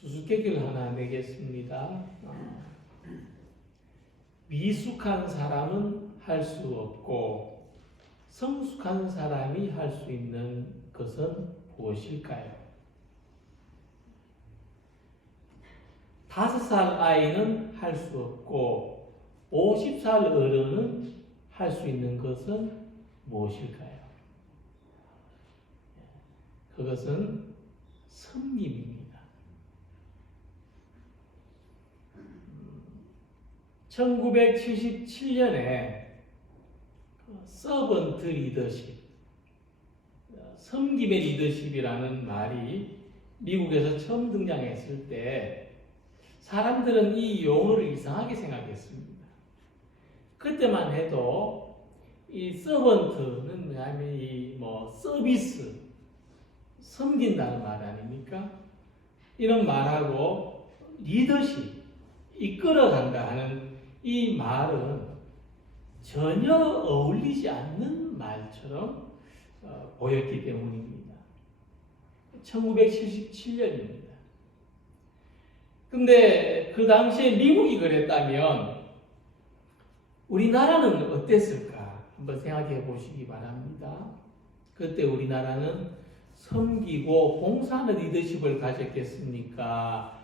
수수께끼를 하나 내겠습니다. 미숙한 사람은 할 수 없고 성숙한 사람이 할 수 있는 것은 무엇일까요? 5살 아이는 할 수 없고 50살 어른은 할 수 있는 것은 무엇일까요? 그것은 섬김입니다. 1977년에 서번트 리더십, 섬김의 리더십이라는 말이 미국에서 처음 등장했을 때 사람들은 이 용어를 이상하게 생각했습니다. 그때만 해도 이 서번트는 뭐냐면 이 서비스, 섬긴다는 말 아닙니까? 이런 말하고 리더십, 이끌어간다 하는 이 말은 전혀 어울리지 않는 말처럼 보였기 때문입니다. 1977년입니다. 근데 그 당시에 미국이 그랬다면 우리나라는 어땠을까? 한번 생각해 보시기 바랍니다. 그때 우리나라는 섬기고 봉사하는 리더십을 가졌겠습니까?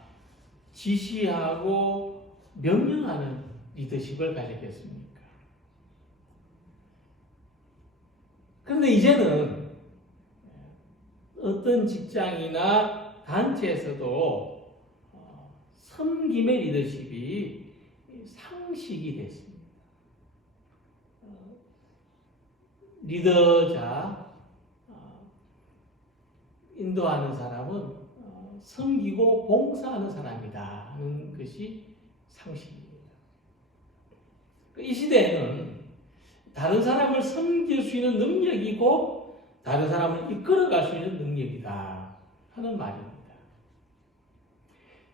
지시하고 명령하는 리더십을 가졌겠습니까? 그런데 이제는 어떤 직장이나 단체에서도 섬김의 리더십이 상식이 됐습니다. 리더자, 인도하는 사람은 섬기고 봉사하는 사람이다 하는 것이 상식입니다. 이 시대에는 다른 사람을 섬길 수 있는 능력이고 다른 사람을 이끌어갈 수 있는 능력이다 하는 말입니다.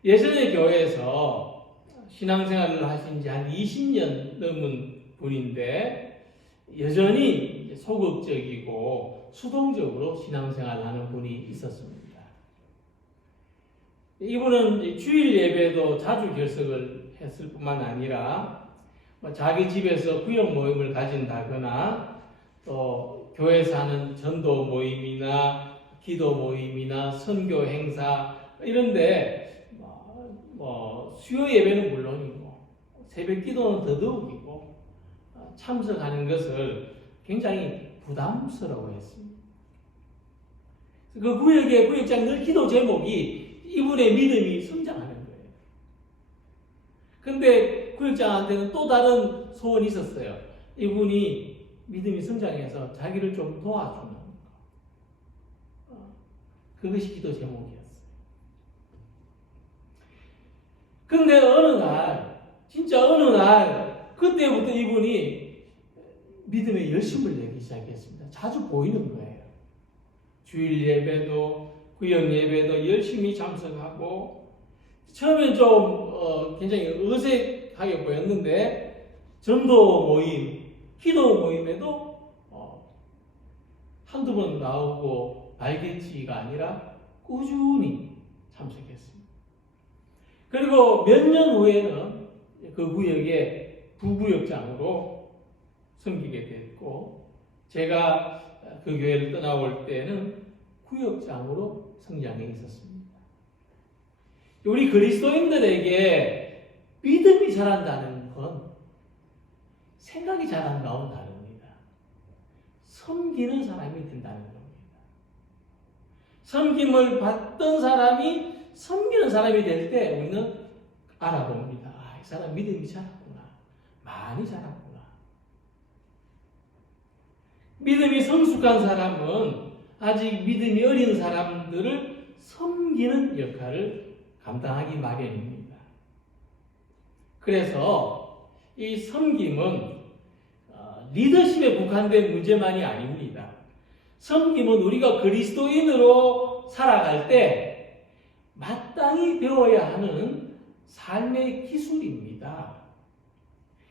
예전에 교회에서 신앙생활을 하신 지 한 20년 넘은 분인데 여전히 소극적이고 수동적으로 신앙생활을 하는 분이 있었습니다. 이분은 주일 예배도 자주 결석을 했을 뿐만 아니라 자기 집에서 구역 모임을 가진다거나 또 교회에서 하는 전도 모임이나 기도 모임이나 선교 행사 이런데 수요 예배는 물론이고 새벽 기도는 더더욱이고 참석하는 것을 굉장히 부담스러워했습니다. 그 구역의 구역장 늘 기도 제목이 이분의 믿음이 성장하는 거예요. 근데 구역장한테는 또 다른 소원이 있었어요. 이분이 믿음이 성장해서 자기를 좀 도와주는 거. 그것이 기도 제목이었어요. 근데 진짜 어느 날 그때부터 이분이 믿음의 열심을 내기 시작했습니다. 자주 보이는 거예요. 주일 예배도 구역 예배도 열심히 참석하고 처음엔 좀 굉장히 어색하게 보였는데 전도 모임, 기도 모임에도 한두 번 나오고 발개치가 아니라 꾸준히 참석했습니다. 그리고 몇 년 후에는 그 구역의 부구역장으로 섬기게 됐고 제가 그 교회를 떠나올 때는 구역장으로 성장해 있었습니다. 우리 그리스도인들에게 믿음이 자란다는 건 생각이 자라는 것과는 다릅니다. 섬기는 사람이 된다는 겁니다. 섬김을 받던 사람이 섬기는 사람이 될 때 우리는 알아봅니다. 이 사람 믿음이 자랐구나. 많이 자랐구나. 믿음이 성숙한 사람은 아직 믿음이 어린 사람들을 섬기는 역할을 감당하기 마련입니다. 그래서 이 섬김은 리더십에 국한된 문제만이 아닙니다. 섬김은 우리가 그리스도인으로 살아갈 때 마땅히 배워야 하는 삶의 기술입니다.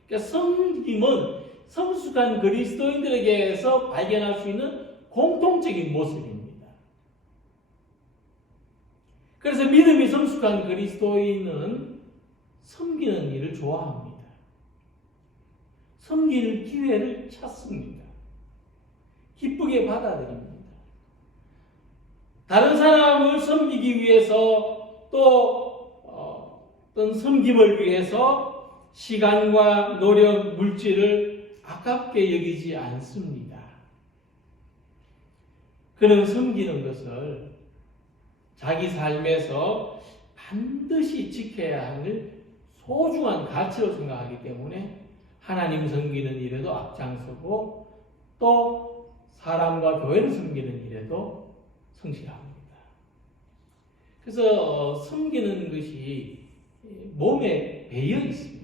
그러니까 섬김은 성숙한 그리스도인들에게서 발견할 수 있는 공통적인 모습입니다. 그래서 믿음이 복음이 성숙한 그리스도인은 섬기는 일을 좋아합니다. 섬길 기회를 찾습니다. 기쁘게 받아들입니다. 다른 사람을 섬기기 위해서 또 어떤 섬김을 위해서 시간과 노력, 물질을 아깝게 여기지 않습니다. 그는 섬기는 것을 자기 삶에서 반드시 지켜야 하는 소중한 가치로 생각하기 때문에 하나님 섬기는 일에도 앞장서고 또 사람과 교회를 섬기는 일에도 성실합니다. 그래서 섬기는 것이 몸에 배어 있습니다.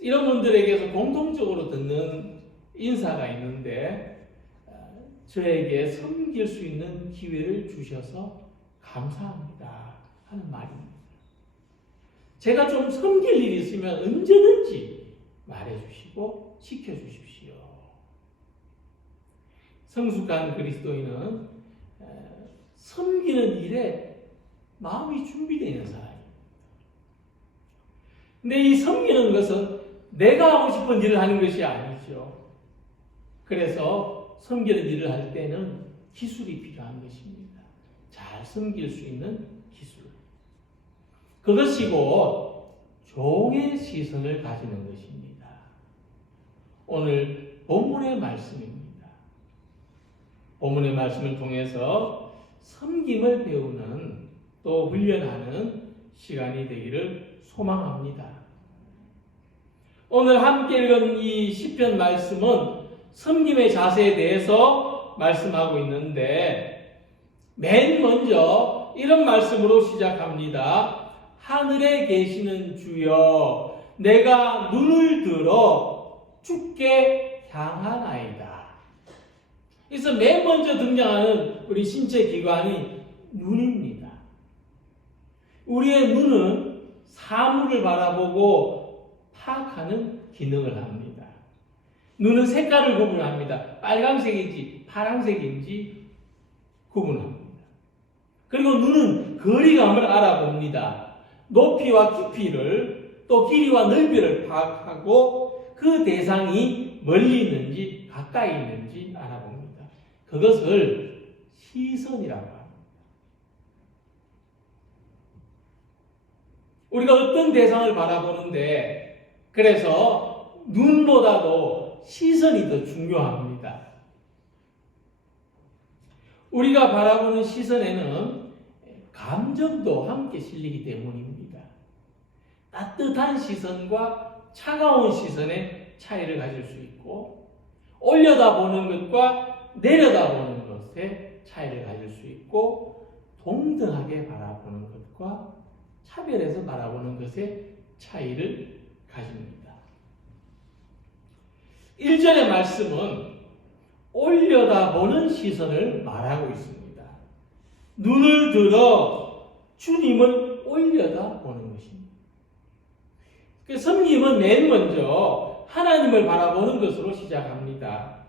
이런 분들에게서 공통적으로 듣는 인사가 있는데 저에게 섬길 수 있는 기회를 주셔서 감사합니다 하는 말입니다. 제가 좀 섬길 일이 있으면 언제든지 말해주시고 시켜주십시오. 성숙한 그리스도인은 섬기는 일에 마음이 준비되어 있는 사람입니다. 근데 이 섬기는 것은 내가 하고 싶은 일을 하는 것이 아니죠. 그래서 섬기는 일을 할 때는 기술이 필요한 것입니다. 잘 섬길 수 있는 기술. 그것이 곧 종의 시선을 가지는 것입니다. 오늘 본문의 말씀입니다. 본문의 말씀을 통해서 섬김을 배우는 또 훈련하는 시간이 되기를 소망합니다. 오늘 함께 읽은 이 시편 말씀은 섬김의 자세에 대해서 말씀하고 있는데 맨 먼저 이런 말씀으로 시작합니다. 하늘에 계시는 주여 내가 눈을 들어 주께 향하나이다. 그래서 맨 먼저 등장하는 우리 신체 기관이 눈입니다. 우리의 눈은 사물을 바라보고 파악하는 기능을 합니다. 눈은 색깔을 구분합니다. 빨강색인지 파란색인지 구분합니다. 그리고 눈은 거리감을 알아봅니다. 높이와 깊이를 또 길이와 넓이를 파악하고 그 대상이 멀리 있는지 가까이 있는지 알아봅니다. 그것을 시선이라고 합니다. 우리가 어떤 대상을 바라보는데 그래서 눈보다도 시선이 더 중요합니다. 우리가 바라보는 시선에는 감정도 함께 실리기 때문입니다. 따뜻한 시선과 차가운 시선의 차이를 가질 수 있고 올려다보는 것과 내려다보는 것의 차이를 가질 수 있고 동등하게 바라보는 것과 차별해서 바라보는 것의 차이를 가집니다. 1절의 말씀은 올려다보는 시선을 말하고 있습니다. 눈을 들어 주님을 올려다보는 것입니다. 성님은 맨 먼저 하나님을 바라보는 것으로 시작합니다.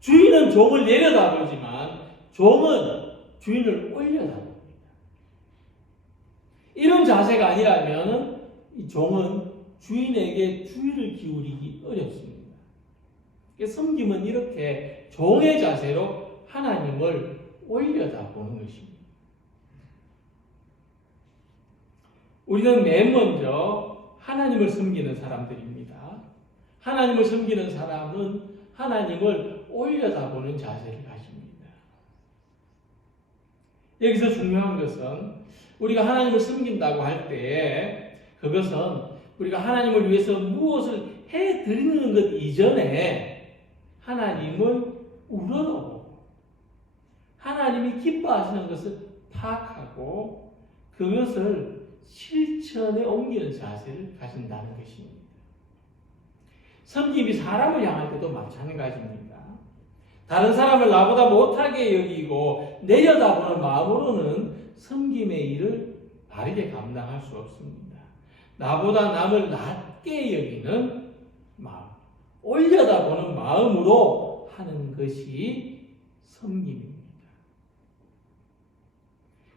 주인은 종을 내려다보지만 종은 주인을 올려다봅니다. 이런 자세가 아니라면 이 종은 주인에게 주의를 기울이기 어렵습니다. 섬김은 이렇게 종의 자세로 하나님을 올려다보는 것입니다. 우리는 맨 먼저 하나님을 섬기는 사람들입니다. 하나님을 섬기는 사람은 하나님을 올려다보는 자세를 가집니다. 여기서 중요한 것은 우리가 하나님을 섬긴다고 할 때 그것은 우리가 하나님을 위해서 무엇을 해드리는 것 이전에 하나님을 우러러보고 하나님이 기뻐하시는 것을 파악하고 그것을 실천에 옮기는 자세를 가진다는 것입니다. 섬김이 사람을 향할 때도 마찬가지입니다. 다른 사람을 나보다 못하게 여기고 내려다보는 마음으로는 섬김의 일을 바르게 감당할 수 없습니다. 나보다 남을 낮게 여기는 마음, 올려다보는 마음으로 하는 것이 섬김입니다.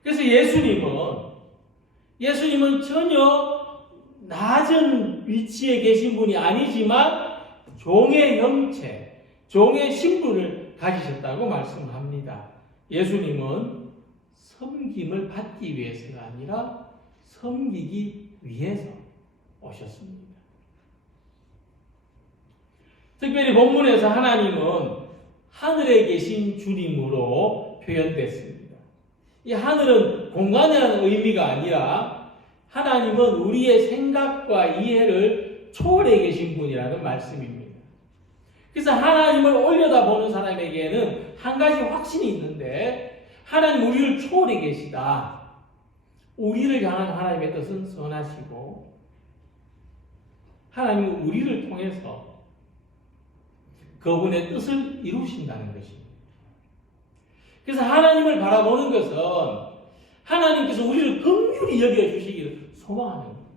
그래서 예수님은 전혀 낮은 위치에 계신 분이 아니지만 종의 형체, 종의 신분을 가지셨다고 말씀합니다. 예수님은 섬김을 받기 위해서가 아니라 섬기기 위해서 오셨습니다. 특별히 본문에서 하나님은 하늘에 계신 주님으로 표현됐습니다. 이 하늘은 공간에 대한 의미가 아니라 하나님은 우리의 생각과 이해를 초월해 계신 분이라는 말씀입니다. 그래서 하나님을 올려다보는 사람에게는 한 가지 확신이 있는데, 하나님 우리를 초월해 계시다. 우리를 향한 하나님의 뜻은 선하시고 하나님은 우리를 통해서 그분의 뜻을 이루신다는 것입니다. 그래서 하나님을 바라보는 것은 하나님께서 우리를 긍휼히 여겨주시기를 소망하는 겁니다.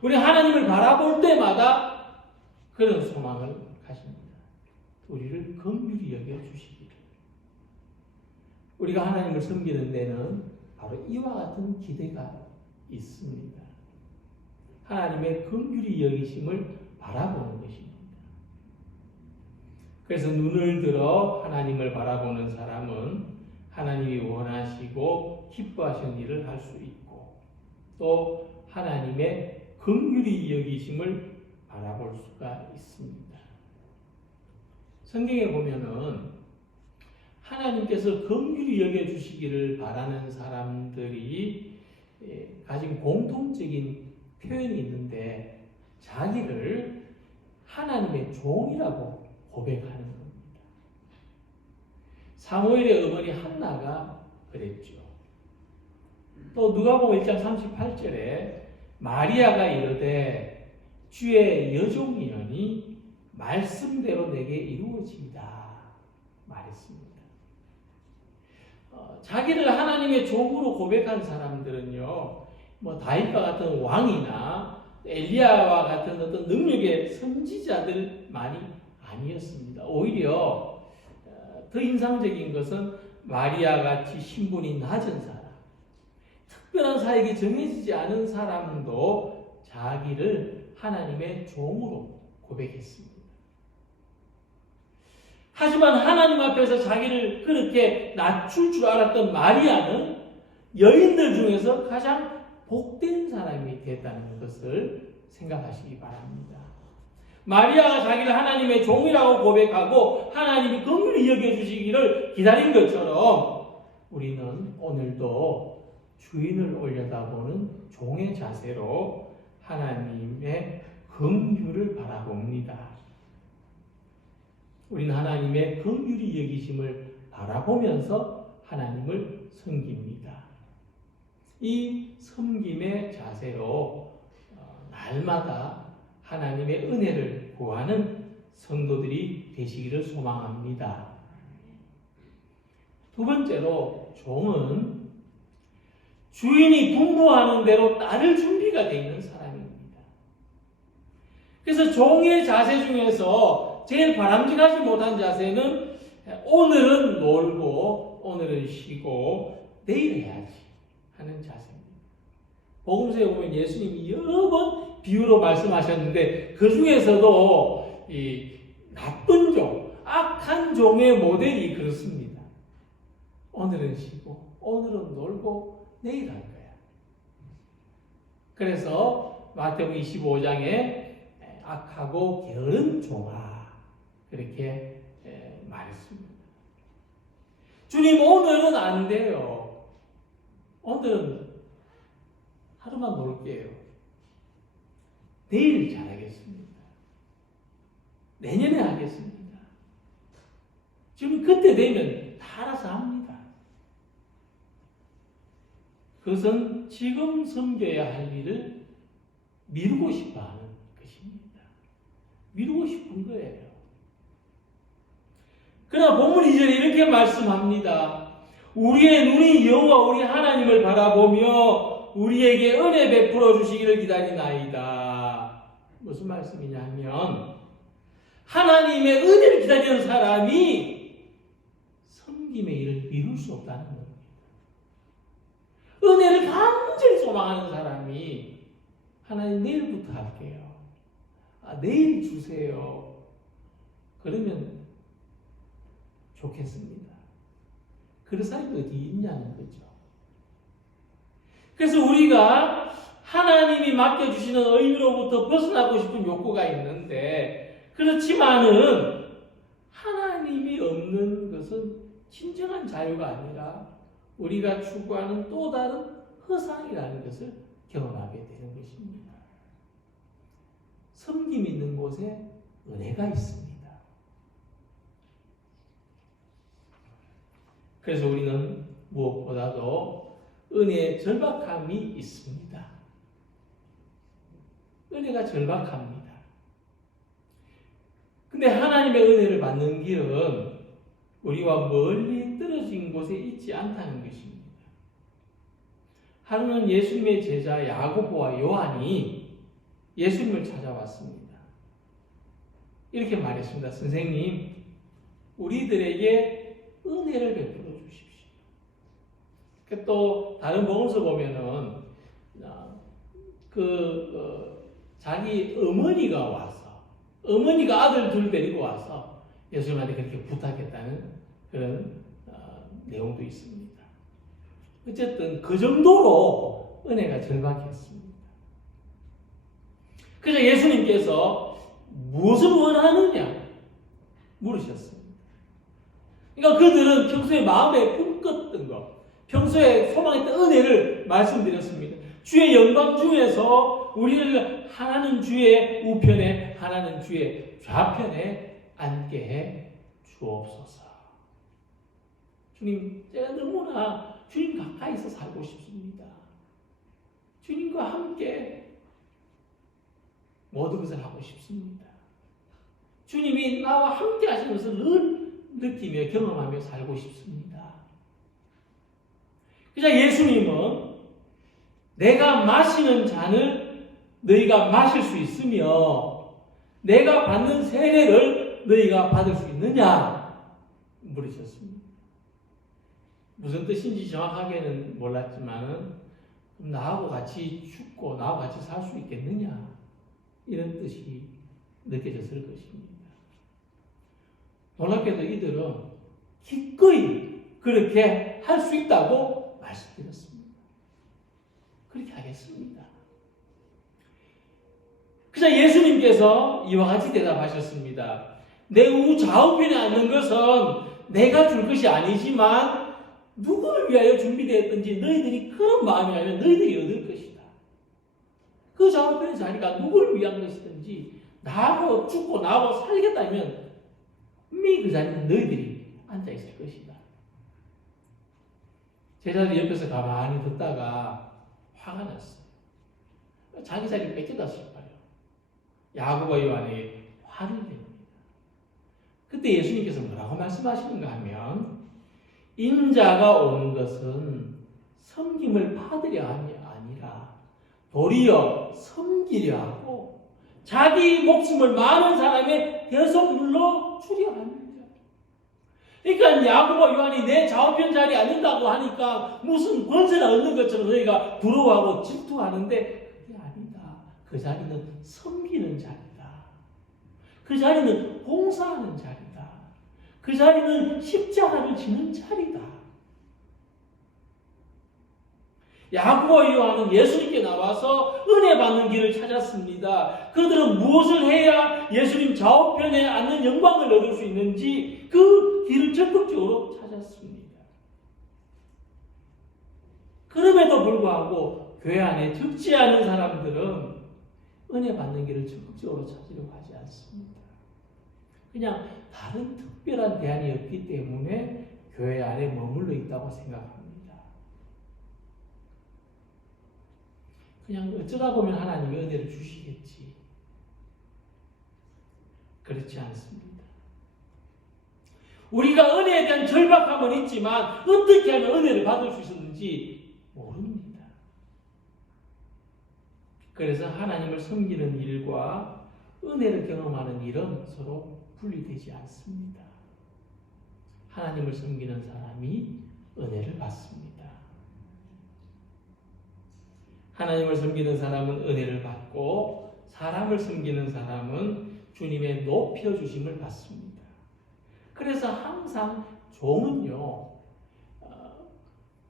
우리 하나님을 바라볼 때마다 그런 소망을 가집니다. 우리를 긍휼히 여겨주시기를. 우리가 하나님을 섬기는 데는 바로 이와 같은 기대가 있습니다. 하나님의 긍휼히 여기심을 바라보는 것입니다. 그래서 눈을 들어 하나님을 바라보는 사람은 하나님이 원하시고 기뻐하시는 일을 할 수 있고, 또 하나님의 긍휼히 여기심을 바라볼 수가 있습니다. 성경에 보면은 하나님께서 긍휼히 여겨주시기를 바라는 사람들이 가진 공통적인 표현이 있는데, 자기를 하나님의 종이라고 고백하는 겁니다. 사무엘의 어머니 한나가 그랬죠. 또 누가복음 1장 38절에 마리아가 이르되 주의 여종이여니 말씀대로 내게 이루어지이다 말했습니다. 자기를 하나님의 종으로 고백한 사람들은요, 다윗과 같은 왕이나 엘리야와 같은 어떤 능력의 선지자들만이 아니었습니다. 오히려 더 인상적인 것은 마리아 같이 신분이 낮은 사람, 특별한 사역이 정해지지 않은 사람도 자기를 하나님의 종으로 고백했습니다. 하지만 하나님 앞에서 자기를 그렇게 낮출 줄 알았던 마리아는 여인들 중에서 가장 복된 사람이 됐다는 것을 생각하시기 바랍니다. 마리아가 자기를 하나님의 종이라고 고백하고 하나님이 긍휼히 여겨주시기를 기다린 것처럼 우리는 오늘도 주인을 올려다보는 종의 자세로 하나님의 긍휼을 바라봅니다. 우리는 하나님의 긍휼히 여기심을 바라보면서 하나님을 섬깁니다. 이 섬김의 자세로 날마다 하나님의 은혜를 구하는 성도들이 되시기를 소망합니다. 두 번째로, 종은 주인이 분부하는 대로 따를 준비가 되어 있는 사람입니다. 그래서 종의 자세 중에서 제일 바람직하지 못한 자세는 오늘은 놀고 오늘은 쉬고 내일 해야지 하는 자세입니다. 복음서에 보면 예수님이 여러 번 비유로 말씀하셨는데, 그 중에서도 이 나쁜 종, 악한 종의 모델이 그렇습니다. 오늘은 쉬고 오늘은 놀고 내일 할 거야. 그래서 마태복음 25장에 악하고 게으른 종아 그렇게 말했습니다. 주님, 오늘은 안 돼요. 오늘은 하루만 놀게요. 내일 잘하겠습니다. 내년에 하겠습니다. 지금 그때 되면 다 알아서 합니다. 그것은 지금 섬겨야 할 일을 미루고 싶어 하는 것입니다. 미루고 싶은 거예요. 그러나 본문 2절에 이렇게 말씀합니다. 우리의 눈이 여호와 우리 하나님을 바라보며 우리에게 은혜 베풀어 주시기를 기다리나이다. 무슨 말씀이냐 하면, 하나님의 은혜를 기다리는 사람이 섬김의 일을 미룰 수 없다는 겁니다. 소망하는 사람이 하나님 내일부터 할게요. 내일 주세요. 그러면 좋겠습니다. 그런 사람이 어디 있냐는 거죠. 그래서 우리가 하나님이 맡겨주시는 의미로부터 벗어나고 싶은 욕구가 있는데, 그렇지만은 하나님이 없는 것은 진정한 자유가 아니라 우리가 추구하는 또 다른 허상이라는 것을 경험하게 되는 것입니다. 섬김 있는 곳에 은혜가 있습니다. 그래서 우리는 무엇보다도 은혜의 절박함이 있습니다. 은혜가 절박합니다. 근데 하나님의 은혜를 받는 길은 우리와 멀리 떨어진 곳에 있지 않다는 것입니다. 하루는 예수님의 제자 야고보와 요한이 예수님을 찾아왔습니다. 이렇게 말했습니다. 선생님, 우리들에게 은혜를 베풀어 주십시오. 또 다른 복음서 보면은 자기 어머니가 와서, 어머니가 아들 둘 데리고 와서 예수님한테 그렇게 부탁했다는 그런 내용도 있습니다. 어쨌든 그 정도로 은혜가 절박했습니다. 그래서 예수님께서 무엇을 원하느냐 물으셨습니다. 그러니까 그들은 평소에 마음에 꿈꿨던 것, 평소에 소망했던 은혜를 말씀드렸습니다. 주의 영광 중에서 우리를 하나는 주의 우편에, 하나는 주의 좌편에 앉게 해 주옵소서. 주님, 제가 너무나 주님 가까이서 살고 싶습니다. 주님과 함께 모든 것을 하고 싶습니다. 주님이 나와 함께 하시는 것을 늘 느끼며 경험하며 살고 싶습니다. 그래서 예수님은 내가 마시는 잔을 너희가 마실 수 있으며 내가 받는 세례를 너희가 받을 수 있느냐 물으셨습니다. 무슨 뜻인지 정확하게는 몰랐지만 나하고 같이 죽고 나하고 같이 살 수 있겠느냐 이런 뜻이 느껴졌을 것입니다. 놀랍게도 이들은 기꺼이 그렇게 할 수 있다고 말씀드렸습니다. 그렇게 하겠습니다. 그래서 예수님께서 이와 같이 대답하셨습니다. 내 우좌우편에 앉는 것은 내가 줄 것이 아니지만 누구를 위하여 준비되었든지 너희들이 그런 마음이라면 너희들이 얻을 것이다. 그 좌우편의 자리가 누구를 위한 것이든지 나하고 죽고 나하고 살겠다면 분명히 그 자리는 너희들이 앉아있을 것이다. 제자들이 옆에서 가만히 듣다가 화가 났어요. 자기 자리 뺏겨갔을 거예요. 야고보와 요한이 화를 냅니다. 그때 예수님께서 뭐라고 말씀하시는가 하면 인자가 온 것은 섬김을 받으려 함이 아니라 도리어 섬기려 하고 자기 목숨을 많은 사람의 대속물로 주려 합니다. 그러니까 야고보와 요한이 내 좌우편 자리에 앉는다고 하니까 무슨 권세를 얻는 것처럼 너희가 부러워하고 질투하는데 그게 아니다. 그 자리는 섬기는 자리다. 그 자리는 봉사하는 자리다. 그 자리는 십자가를 지는 자리다. 야고보와 요한은 예수님께 나와서 은혜 받는 길을 찾았습니다. 그들은 무엇을 해야 예수님 좌우편에 앉는 영광을 얻을 수 있는지 그 길을 적극적으로 찾았습니다. 그럼에도 불구하고 교회 안에 적지 않은 사람들은 은혜 받는 길을 적극적으로 찾으려고 하지 않습니다. 그냥 다른 특별한 대안이 없기 때문에 교회 안에 머물러 있다고 생각합니다. 그냥 어쩌다 보면 하나님이 은혜를 주시겠지. 그렇지 않습니다. 우리가 은혜에 대한 절박함은 있지만 어떻게 하면 은혜를 받을 수 있었는지 모릅니다. 그래서 하나님을 섬기는 일과 은혜를 경험하는 일은 서로 분리되지 않습니다. 하나님을 섬기는 사람이 은혜를 받습니다. 하나님을 섬기는 사람은 은혜를 받고 사람을 섬기는 사람은 주님의 높여주심을 받습니다. 그래서 항상 종은요,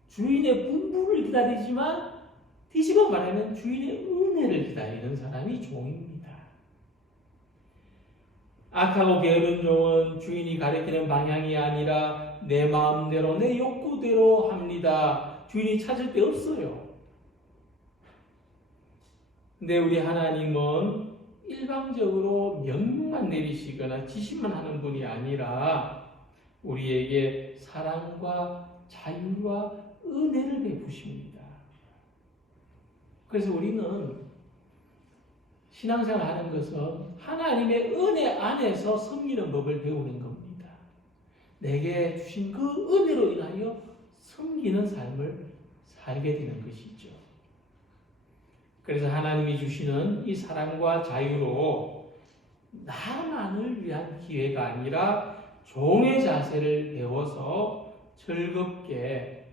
주인의 분부를 기다리지만 뒤집어 말하면 주인의 은혜를 기다리는 사람이 종입니다. 악하고 게으른 종은 주인이 가리키는 방향이 아니라 내 마음대로 내 욕구대로 합니다. 주인이 찾을 데 없어요. 근데 우리 하나님은 일방적으로 명령만 내리시거나 지시만 하는 분이 아니라 우리에게 사랑과 자유와 은혜를 베푸십니다. 그래서 우리는 신앙생활 하는 것은 하나님의 은혜 안에서 섬기는 법을 배우는 겁니다. 내게 주신 그 은혜로 인하여 섬기는 삶을 살게 되는 것이죠. 그래서 하나님이 주시는 이 사랑과 자유로 나만을 위한 기회가 아니라 종의 자세를 배워서 즐겁게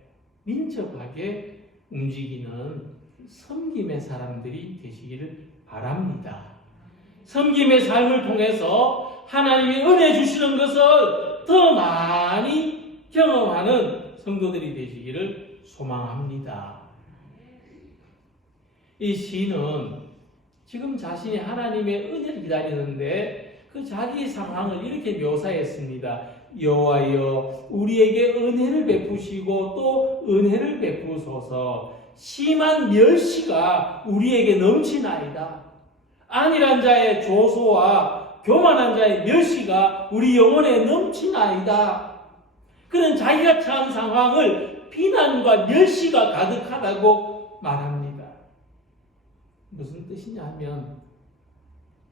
민첩하게 움직이는 섬김의 사람들이 되시기를 바랍니다. 섬김의 삶을 통해서 하나님이 은혜 주시는 것을 더 많이 경험하는 성도들이 되시기를 소망합니다. 이 시인은 지금 자신이 하나님의 은혜를 기다리는데 그 자기 상황을 이렇게 묘사했습니다. 여호와여 우리에게 은혜를 베푸시고 또 은혜를 베푸소서. 심한 멸시가 우리에게 넘치나이다. 안일한 자의 조소와 교만한 자의 멸시가 우리 영혼에 넘치나이다. 그는 자기가 처한 상황을 비난과 멸시가 가득하다고 말합니다. 무슨 뜻이냐 하면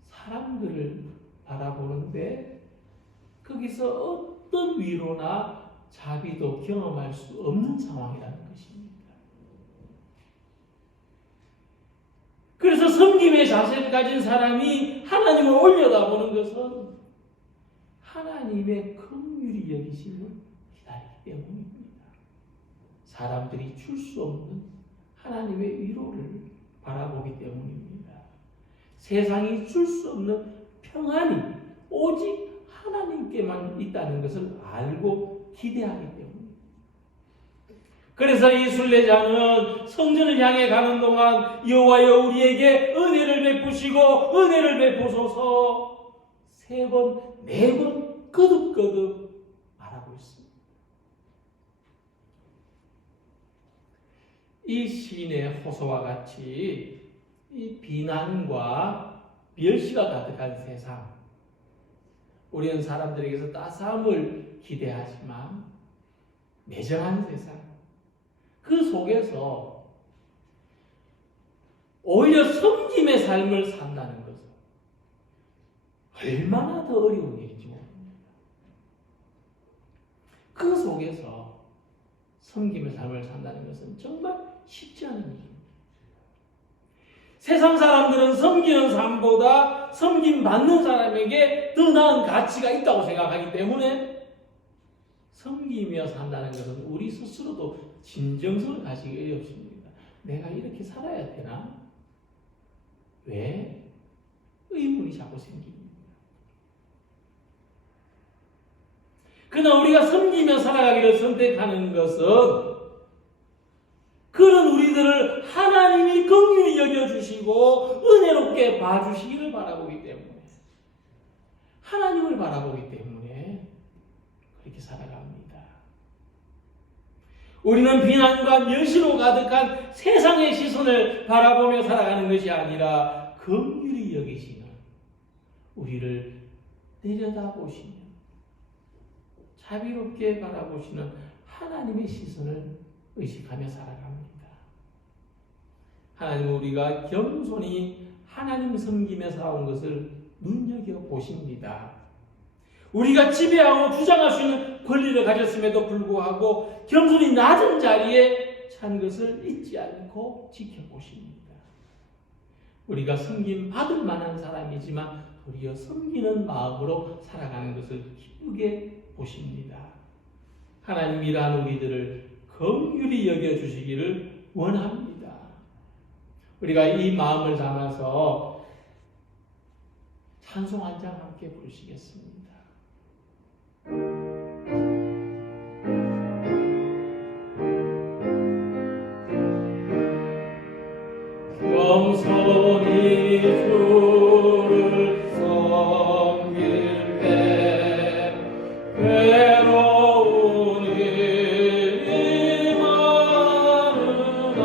사람들을 바라보는데 거기서 어떤 위로나 자비도 경험할 수 없는 상황이라는 것입니다. 그래서 섬김의 자세를 가진 사람이 하나님을 올려다보는 것은 하나님의 긍휼히 여기심을 기다리기 때문입니다. 사람들이 줄 수 없는 하나님의 위로를 바라보기 때문입니다. 세상이 줄 수 없는 평안이 오직 하나님께만 있다는 것을 알고 기대하기 때문입니다. 그래서 이 순례자는 성전을 향해 가는 동안 여호와여 우리에게 은혜를 베푸시고 은혜를 베푸소서 3번, 4번 거듭거듭 말하고 있습니다. 이 시인의 호소와 같이 이 비난과 멸시가 가득한 세상, 우리는 사람들에게서 따스함을 기대하지만 매정한 세상, 그 속에서 오히려 섬김의 삶을 산다는 것은 얼마나 더 어려운 일인지 모릅니다. 그 속에서 섬김의 삶을 산다는 것은 정말 쉽지 않은 일입니다. 세상 사람들은 섬기는 삶보다 섬김 받는 사람에게 더 나은 가치가 있다고 생각하기 때문에 섬기며 산다는 것은 우리 스스로도 진정성을 가지기 어렵습니다. 내가 이렇게 살아야 되나? 왜? 의문이 자꾸 생깁니다. 그러나 우리가 섬기며 살아가기를 선택하는 것은 그런 우리들을 하나님이 긍휼히 여겨주시고 은혜롭게 봐주시기를 바라보기 때문에 하나님을 바라보기 때문에 그렇게 살아갑니다. 우리는 비난과 멸시로 가득한 세상의 시선을 바라보며 살아가는 것이 아니라 긍휼히 여기시는 우리를 내려다보시는 자비롭게 바라보시는 하나님의 시선을 의식하며 살아갑니다. 하나님은 우리가 겸손히 하나님 섬기며 살아온 것을 눈여겨보십니다. 우리가 지배하고 주장할 수 있는 권리를 가졌음에도 불구하고 겸손히 낮은 자리에 찬 것을 잊지 않고 지켜보십니다. 우리가 섬김 받을 만한 사람이지만 도리어 섬기는 마음으로 살아가는 것을 기쁘게 보십니다. 하나님이란 우리들을 긍휼히 여겨주시기를 원합니다. 우리가 이 마음을 담아서 찬송 한 장 함께 부르시겠습니다. 겸손히 주를 섬길 때 괴로운 일이 많으나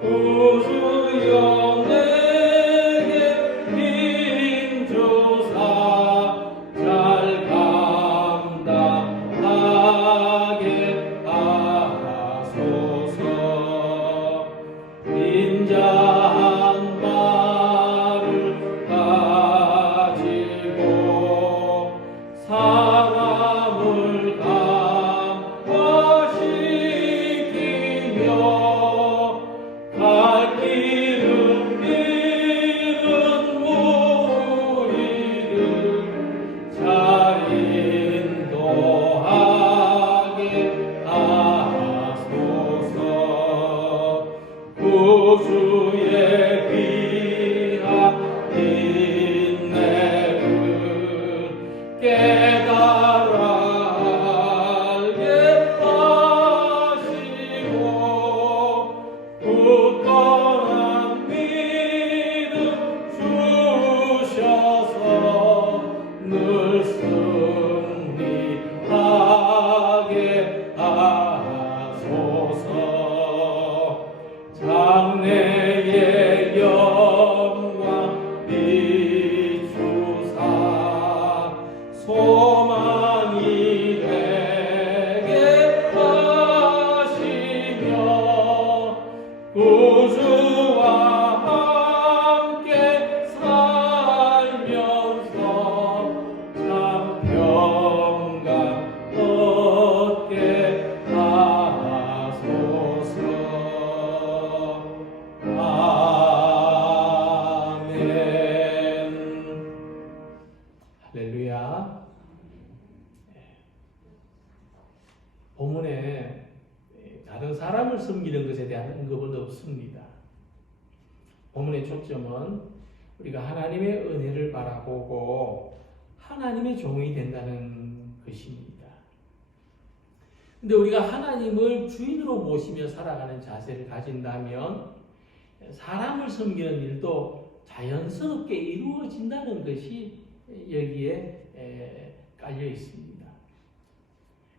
구주여 내게 힘주사 잘 감당하게 하소서. 인자한 말을 가지고 사람을 감화시키며 갈 길을 잃은 무리를 잘 인도하게 하소서. 구주의 귀한 인내를 깨달아 알게 하시고 굳건한 믿음 주셔서 늘 승리하게 하소서. 장래의 영광 비추사 소망이 되게 하시며 구주와 함께 살면서 참 평강 얻게 하소서. 아멘. 할렐루야. 본문에 다른 사람을 섬기는 것에 대한 언급은 없습니다. 본문의 초점은 우리가 하나님의 은혜를 바라보고 하나님의 종이 된다는 것입니다. 근데 우리가 하나님을 주인으로 모시며 살아가는 자세를 가진다면 사람을 섬기는 일도 자연스럽게 이루어진다는 것이 여기에 깔려 있습니다.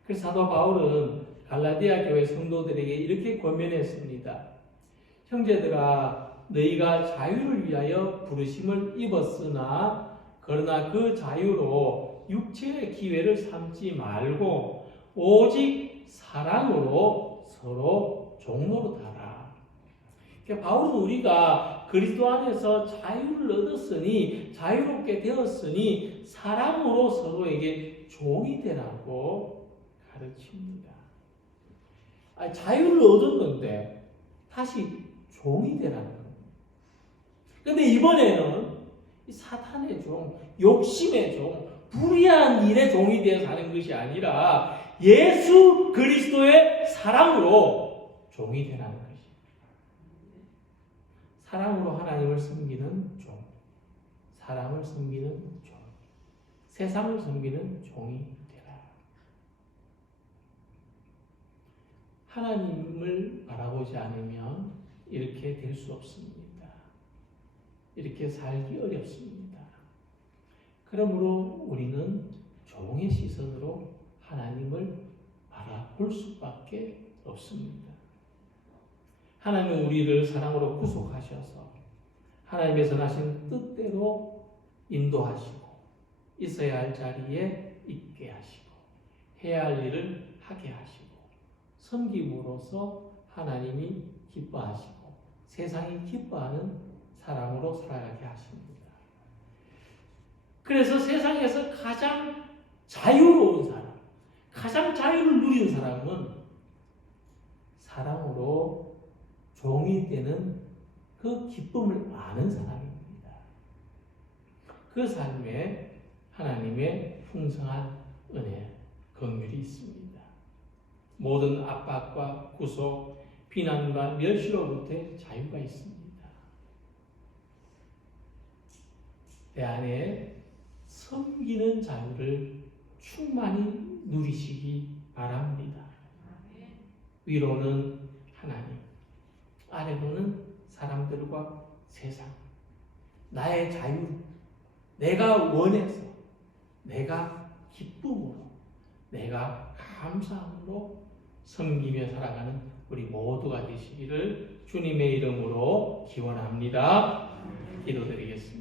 그래서 사도 바울은 갈라디아 교회 성도들에게 이렇게 권면했습니다. 형제들아, 너희가 자유를 위하여 부르심을 입었으나 그러나 그 자유로 육체의 기회를 삼지 말고 오직 사랑으로 서로 종노릇하라. 그러니까 바울은 우리가 그리스도 안에서 자유를 얻었으니, 자유롭게 되었으니 사랑으로 서로에게 종이 되라고 가르칩니다. 자유를 얻었는데 다시 종이 되라는 겁니다. 그런데 이번에는 사탄의 종, 욕심의 종, 불의한 일의 종이 되어 사는 것이 아니라 예수 그리스도의 사랑으로 종이 되라는 것입니다. 사랑으로 하나님을 섬기는 종, 사람을 섬기는 종, 세상을 섬기는 종이 되라. 하나님을 바라보지 않으면 이렇게 될 수 없습니다. 이렇게 살기 어렵습니다. 그러므로 우리는 종의 시선으로 하나님을 바라볼 수밖에 없습니다. 하나님은 우리를 사랑으로 구속하셔서 하나님의 선하신 뜻대로 인도하시고 있어야 할 자리에 있게 하시고 해야 할 일을 하게 하시고 섬김으로써 하나님이 기뻐하시고 세상이 기뻐하는 사람으로 살아가게 하십니다. 그래서 세상에서 가장 자유로운 사람, 가장 자유를 누리는 사람은 사랑으로 종이 되는 그 기쁨을 아는 사람입니다. 그 삶에 하나님의 풍성한 은혜, 긍휼이 있습니다. 모든 압박과 구속, 비난과 멸시로부터의 자유가 있습니다. 내 안에 섬기는 자유를 충만히 누리시기 바랍니다. 위로는 하나님, 아래로는 사람들과 세상. 나의 자유, 내가 원해서, 내가 기쁨으로, 내가 감사함으로 섬기며 살아가는 우리 모두가 되시기를 주님의 이름으로 기원합니다. 기도드리겠습니다.